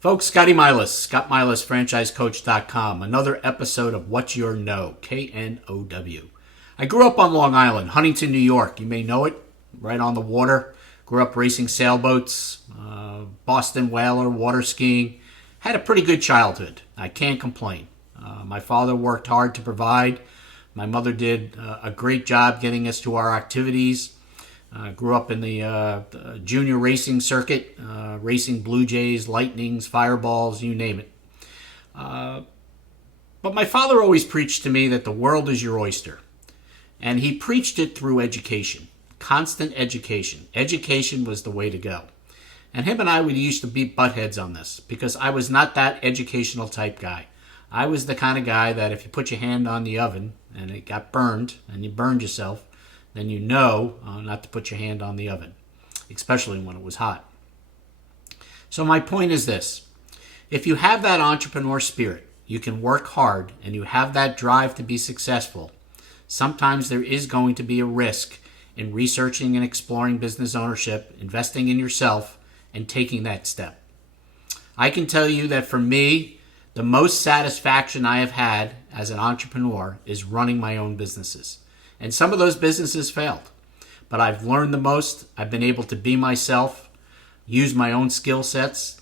Folks, Scotty Milas, ScottMilasFranchiseCoach.com. Another episode of What's Your Know, K-N-O-W. I grew up on Long Island, Huntington, New York. You may know it, right on the water. Grew up racing sailboats, Boston Whaler, water skiing. Had a pretty good childhood. I can't complain. My father worked hard to provide. My mother did a great job getting us to our activities. Grew up in the junior racing circuit, racing Blue Jays, Lightnings, Fireballs, you name it. But my father always preached to me that the world is your oyster. And he preached it through education, constant education. Education was the way to go. And him and I would used to beat butt heads on this because I was not that educational type guy. I was the kind of guy that if you put your hand on the oven and it got burned and you burned yourself, then you know not to put your hand on the oven, especially when it was hot. So my point is this. If you have that entrepreneur spirit, you can work hard, and you have that drive to be successful, sometimes there is going to be a risk in researching and exploring business ownership, investing in yourself, and taking that step. I can tell you that for me, the most satisfaction I have had as an entrepreneur is running my own businesses. And some of those businesses failed. But I've learned the most. I've been able to be myself, use my own skill sets,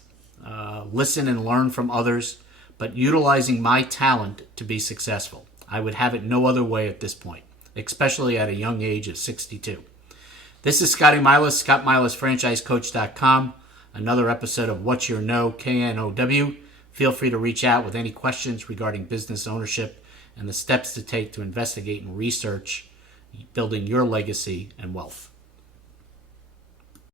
listen and learn from others, but utilizing my talent to be successful. I would have it no other way at this point, especially at a young age of 62. This is Scotty Milas, ScottMilasFranchiseCoach.com. Another episode of What's Your Know, K-N-O-W. Feel free to reach out with any questions regarding business ownership and the steps to take to investigate and research building your legacy and wealth.